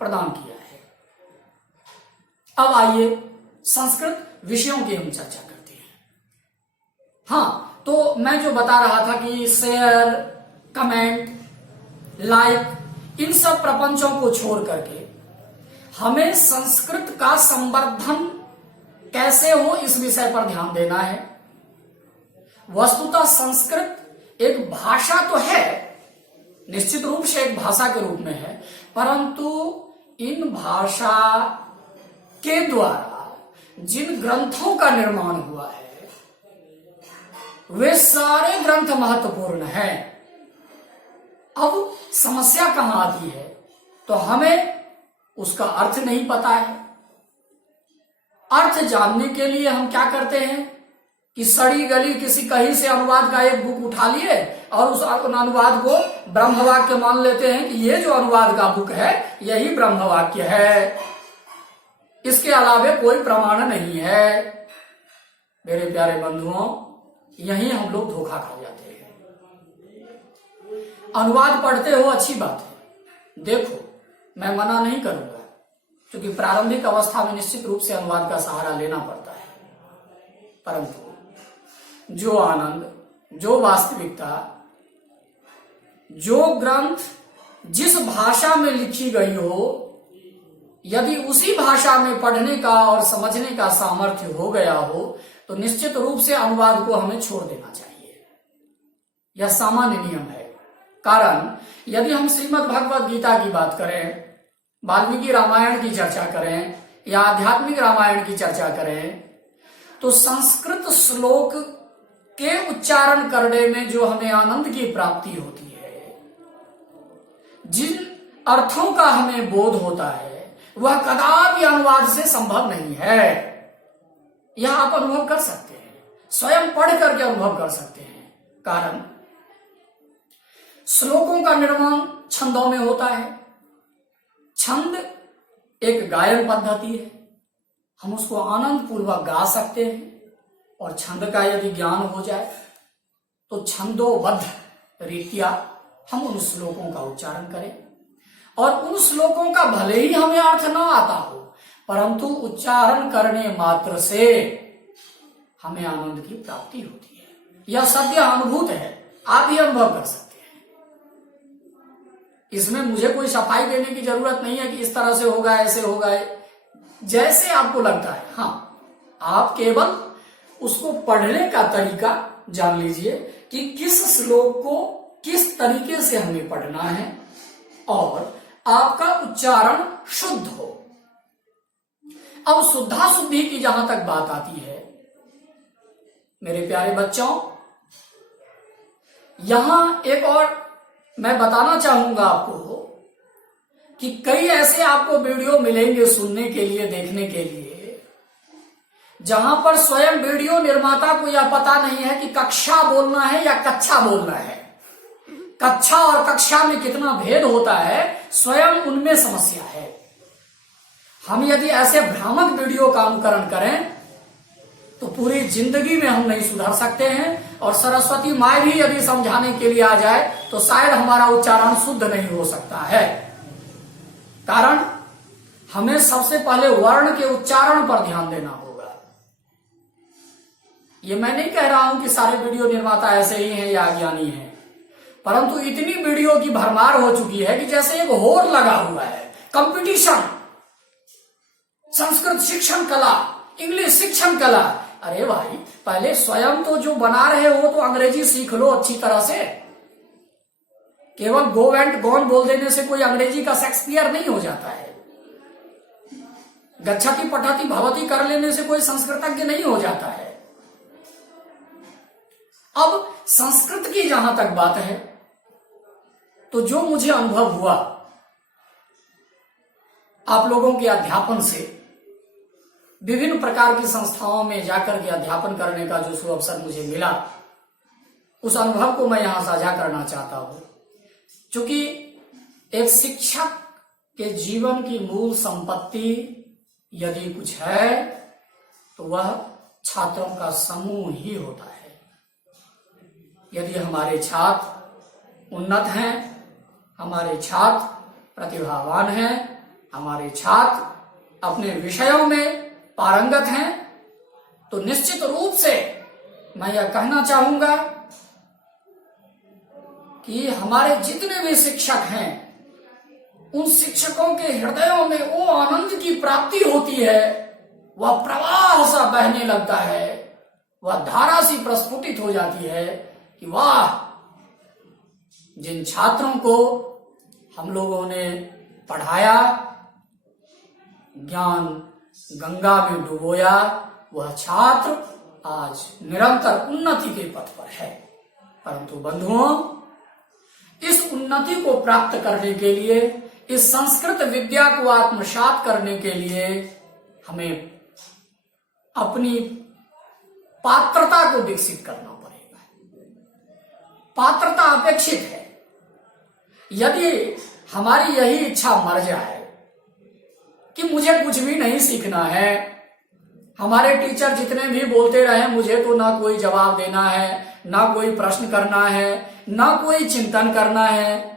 प्रदान किया है। अब आइए संस्कृत विषयों की हम चर्चा करते हैं। हाँ, तो मैं जो बता रहा था कि शेयर, कमेंट, लाइक, इन सब प्रपंचों को छोड़ करके हमें संस्कृत का संवर्धन कैसे हो इस विषय पर ध्यान देना है। वस्तुतः संस्कृत एक भाषा तो है, निश्चित रूप से एक भाषा के रूप में है, परंतु इन भाषा के द्वारा जिन ग्रंथों का निर्माण हुआ है वे सारे ग्रंथ महत्वपूर्ण हैं। अब समस्या कहां आती है, तो हमें उसका अर्थ नहीं पता है। अर्थ जानने के लिए हम क्या करते हैं कि सड़ी गली किसी कहीं से अनुवाद का एक बुक उठा लिए और उस अनुवाद को ब्रह्मवाक्य मान लेते हैं कि ये जो अनुवाद का बुक है यही ब्रह्मवाक्य है, इसके अलावे कोई प्रमाण नहीं है। मेरे प्यारे बंधुओं, यहीं हम लोग धोखा खा जाते हैं। अनुवाद पढ़ते हो अच्छी बात है, देखो मैं मना नहीं करूंगा, क्योंकि प्रारंभिक अवस्था में निश्चित रूप से अनुवाद का सहारा लेना पड़ता है, परंतु जो आनंद, जो वास्तविकता, जो ग्रंथ जिस भाषा में लिखी गई हो, यदि उसी भाषा में पढ़ने का और समझने का सामर्थ्य हो गया हो तो निश्चित रूप से अनुवाद को हमें छोड़ देना चाहिए। यह सामान्य नियम है। कारण यदि हम श्रीमद् भगवद गीता की बात करें, वाल्मीकि रामायण की चर्चा करें या आध्यात्मिक रामायण की चर्चा करें, तो संस्कृत श्लोक के उच्चारण करने में जो हमें आनंद की प्राप्ति होती है, जिन अर्थों का हमें बोध होता है, वह कदापि अनुवाद से संभव नहीं है। यह आप अनुभव कर सकते हैं, स्वयं पढ़ करके अनुभव कर सकते हैं। कारण श्लोकों का निर्माण छंदों में होता है। छंद एक गायन पद्धति है, हम उसको आनंद पूर्वक गा सकते हैं। और छंद का यदि ज्ञान हो जाए तो छंदोबद्ध रीत्या हम उन श्लोकों का उच्चारण करें, और उन श्लोकों का भले ही हमें अर्थ न आता हो, परंतु उच्चारण करने मात्र से हमें आनंद की प्राप्ति होती है। यह सत्य अनुभूत है, आप ही अनुभव कर सकते हैं। इसमें मुझे कोई सफाई देने की जरूरत नहीं है कि इस तरह से होगा, ऐसे होगा, जैसे आपको लगता है। हाँ, आप केवल उसको पढ़ने का तरीका जान लीजिए कि किस श्लोक को किस तरीके से हमें पढ़ना है और आपका उच्चारण शुद्ध हो। अब शुद्धा शुद्धि की जहां तक बात आती है, मेरे प्यारे बच्चों, यहां एक और मैं बताना चाहूंगा आपको कि कई ऐसे आपको वीडियो मिलेंगे सुनने के लिए, देखने के लिए, जहां पर स्वयं वीडियो निर्माता को यह पता नहीं है कि कक्षा बोलना है या कक्षा बोलना है। कक्षा और कक्षा में कितना भेद होता है, स्वयं उनमें समस्या है। हम यदि ऐसे भ्रामक वीडियो का अनुकरण करें तो पूरी जिंदगी में हम नहीं सुधर सकते हैं, और सरस्वती माँ भी यदि समझाने के लिए आ जाए तो शायद हमारा उच्चारण शुद्ध नहीं हो सकता है। कारण हमें सबसे पहले वर्ण के उच्चारण पर ध्यान देना होगा। ये मैं नहीं कह रहा हूं कि सारे वीडियो निर्माता ऐसे ही हैं या अज्ञानी हैं, परंतु इतनी वीडियो की भरमार हो चुकी है कि जैसे एक होड़ लगा हुआ है, कंपटीशन, संस्कृत शिक्षण कला, इंग्लिश शिक्षण कला। अरे भाई, पहले स्वयं तो जो बना रहे हो तो अंग्रेजी सीख लो अच्छी तरह से। केवल गो एंड गॉन बोल देने से कोई अंग्रेजी का शेक्सपियर नहीं हो जाता है। गच्छति पठति भवति कर लेने से कोई संस्कृतज्ञ नहीं हो जाता है। अब संस्कृत की जहां तक बात है, तो जो मुझे अनुभव हुआ आप लोगों के अध्यापन से, विभिन्न प्रकार की संस्थाओं में जाकर के अध्यापन करने का जो सुअवसर मुझे मिला, उस अनुभव को मैं यहां साझा करना चाहता हूं। क्योंकि एक शिक्षक के जीवन की मूल संपत्ति यदि कुछ है तो वह छात्रों का समूह ही होता है। यदि हमारे छात्र उन्नत हैं, हमारे छात्र प्रतिभावान हैं, हमारे छात्र अपने विषयों में पारंगत हैं, तो निश्चित रूप से मैं यह कहना चाहूंगा कि हमारे जितने भी शिक्षक हैं, उन शिक्षकों के हृदयों में वो आनंद की प्राप्ति होती है, वह प्रवाह सा बहने लगता है, वह धारा सी प्रस्फुटित हो जाती है कि वाह, जिन छात्रों को हम लोगों ने पढ़ाया, ज्ञान गंगा में डुबोया, वह छात्र आज निरंतर उन्नति के पथ पर है। परंतु बंधुओं, इस उन्नति को प्राप्त करने के लिए, इस संस्कृत विद्या को आत्मसात करने के लिए हमें अपनी पात्रता को विकसित करना पड़ेगा। पात्रता अपेक्षित है। यदि हमारी यही इच्छा मर जाए कि मुझे कुछ भी नहीं सीखना है, हमारे टीचर जितने भी बोलते रहे, मुझे तो ना कोई जवाब देना है, ना कोई प्रश्न करना है, ना कोई चिंतन करना है,